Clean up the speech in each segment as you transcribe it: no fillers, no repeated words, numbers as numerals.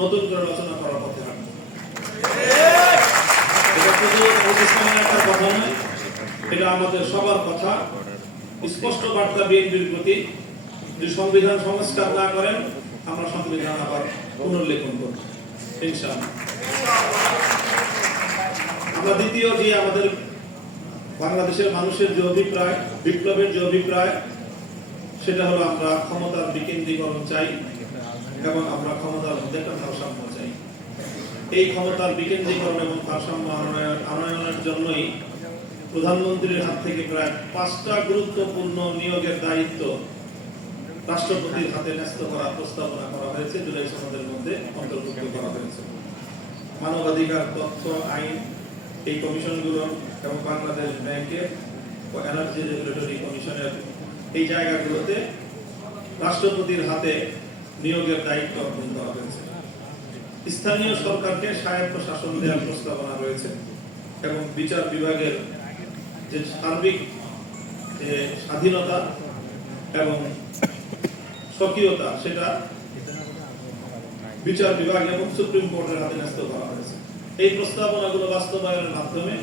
নতুন করে রচনা করার পথে হাঁটবো। এটা শুধু ইসলামের একটা কথা নয়, এটা আমাদের সবার কথা। স্পষ্ট বার্তা বিএনপির প্রতি, যদি সংবিধান সংস্কার না করেন আমরা সংবিধান আবার পুনর্লেখন করব ইনশাআল্লাহ। আমরা দ্বিতীয় যে আমাদের বাংলাদেশের মানুষের যে অভিপ্রায়, বিপ্লবের যে অভিপ্রায়, সেটা হলো আমরা ক্ষমতার বিকেন্দ্রীকরণ চাই এবং আমরা ক্ষমতার মধ্যে একটা ভারসাম্য চাই। এই ক্ষমতার বিকেন্দ্রীকরণ এবং ভারসাম্য আনয়নের জন্যই প্রধানমন্ত্রীর হাত থেকে প্রায় 5টা গুরুত্বপূর্ণ নিয়োগের দায়িত্ব রাষ্ট্রপতির হাতে ন্যস্ত করার প্রস্তাবনা করা হয়েছে, জুলাই সনদের মধ্যে অন্তর্ভুক্ত করা হয়েছে। মানবাধিকার, তথ্য, আইন এই কমিশনগুলো এবং বাংলাদেশ ব্যাংকের ও এনার্জি রেগুলেটরি কমিশনের এই জায়গাগুলোতে রাষ্ট্রপতির হাতে নিয়োগের দায়িত্ব অর্পণ করা হয়েছে। স্থানীয় সরকারকে স্বায়ত্ত শাসন দেওয়ার প্রস্তাবনা রয়েছে এবং বিচার বিভাগের যে সার্বিক স্বাধীনতা এবং স্বকীয়তা সেটা বিচার বিভাগ এবং সুপ্রিম কোর্টের হাতে ন্যস্ত করা হয়েছে। এই প্রস্তাবনাগুলো বাস্তবায়নের মাধ্যমে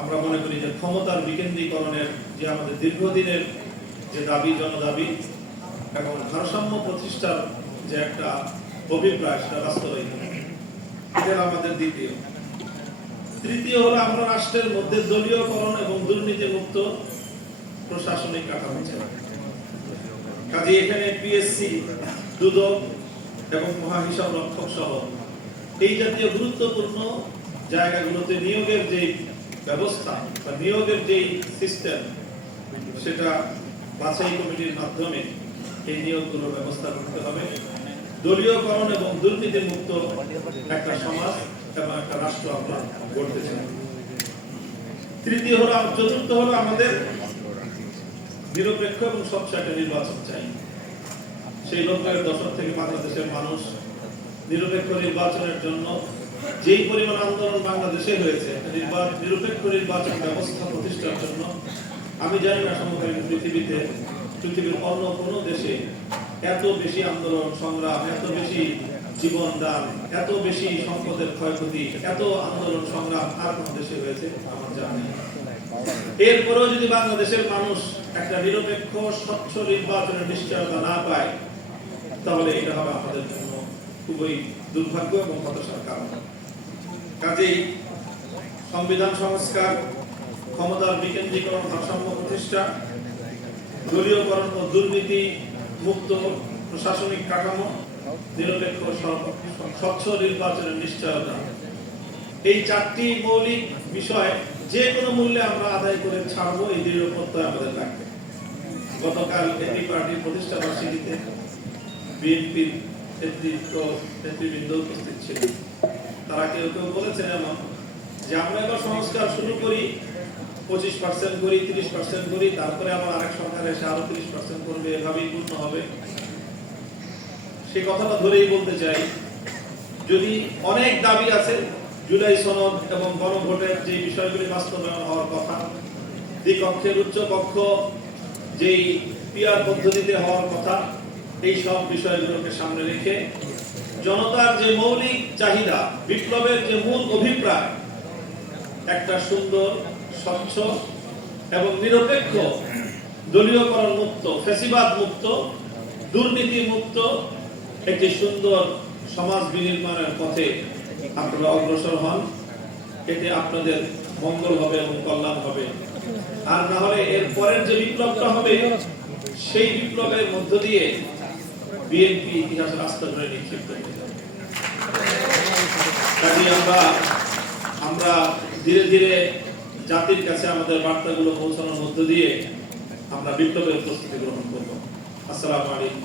আমরা মনে করি যে ক্ষমতার বিকেন্দ্রীকরণের যে আমাদের দীর্ঘদিনের যে দাবি, জনদাবি এবং ভারসাম্য প্রতিষ্ঠার যে একটা অভিপ্রায়, সেটা বাস্তবায়িত হবে। এটা আমাদের দ্বিতীয়। তৃতীয় হলো আমরা রাষ্ট্রের মধ্যে দলীয়করণ এবং দুর্নীতি মুক্ত প্রশাসনিক কাঠামো চাই। কাজে এখানে পিএসসি, দুদক এবং মহাহিসাব রক্ষক সহ এই জাতীয় গুরুত্বপূর্ণ জায়গাগুলোতে নিয়োগের যে ব্যবস্থা বা নিয়োগের যে সিস্টেম, সেটা বাছাই কমিটির মাধ্যমে এই নিয়োগগুলোর ব্যবস্থা করতে হবে। দলীয়করণ এবং দুর্নীতি মুক্ত একটা সমাজ এবং একটা রাষ্ট্র আমরা গড়তে চাই। চতুর্থ হলো আমাদের নিরপেক্ষ এবং স্বচ্ছ একটা নির্বাচন চাই। সেই লক্ষ্যের দশক থেকে বাংলাদেশের মানুষ নিরপেক্ষ নির্বাচনের জন্য যেই পরিমাণ আন্দোলন বাংলাদেশে হয়েছে, নিরপেক্ষ নির্বাচন ব্যবস্থা প্রতিষ্ঠার জন্য আমি জানি না সমকালীন পৃথিবীর অন্য কোন দেশে এত বেশি আন্দোলন সংগ্রাম, এত বেশি জীবন দান, এত বেশি সম্পদের ক্ষয়ক্ষতি, এত আন্দোলন সংগ্রাম আর কোন দেশে হয়েছে আমার জানা নেই। এরপরেও যদি বাংলাদেশের মানুষ একটা নিরপেক্ষ স্বচ্ছ নির্বাচনের নিশ্চয়তা না পায়, তাহলে এটা হবে আমাদের জন্য খুবই দুর্ভাগ্য এবং হতাশার কারণ। কাজেই সংবিধান সংস্কার, ক্ষমতার বিকেন্দ্রীকরণ, ভারসাম্য প্রতিষ্ঠা, দলীয়করণ ও দুর্নীতি মুক্ত প্রশাসনিক কাঠামো, নিরপেক্ষ স্বচ্ছ নির্বাচনের নিশ্চয়তা, এই 4টি মৌলিক বিষয় যে কোনো মূল্যে আমরা আদায় করে ছাড়বো, এই দৃঢ় প্রত্যয় আমাদের লাগবে। গতকাল একটি পার্টির প্রতিষ্ঠা বার্ষিকীতে বিএনপির নেতৃবৃন্দ উপস্থিত ছিল। তারা কেউ কেউ বলেছেন এমন যে আমরা এবার সংস্কার শুরু করি, 25% করি, 30% করি, তারপরে আবার আরেক সরকার এসে আরো 30% করবে, এভাবেই পূর্ণ হবে। সে কথাটা ধরেই বলতে চাই, যদি অনেক দাবি আছে, জুলাই সনদ এবং গণভোটের যে বিষয়গুলি বাস্তবায়ন হওয়ার কথা, দ্বিকক্ষের উচ্চকক্ষ যেই পিআর পদ্ধতিতে হওয়ার কথা, এই সব বিষয়গুলোকে সামনে রেখে জনতার যে মৌলিক চাহিদা, বিপ্লবের যে মূল অভিপ্রায়, একটা সুন্দর, স্বচ্ছ এবং নিরপেক্ষ, দলীয়করণ মুক্ত, ফ্যাসিবাদ মুক্ত, দুর্নীতি মুক্ত একটি সুন্দর সমাজ বিনির্মাণের পথে আপনারা অগ্রসর হন। এতে আপনাদের মঙ্গল হবে এবং কল্যাণ হবে। আর না হলে এর পরের যে বিপ্লবটা হবে, সেই বিপ্লবের মধ্য দিয়ে বিএনপি ইতিহাসের আস্থা ধরে নিক্ষিপ্ত হয়ে যাবে। কাজে আমরা ধীরে ধীরে জাতির কাছে আমাদের বার্তাগুলো পৌঁছানোর মধ্য দিয়ে আমরা বিপ্লবের প্রস্তুতি গ্রহণ করব। আসসালামু আলাইকুম।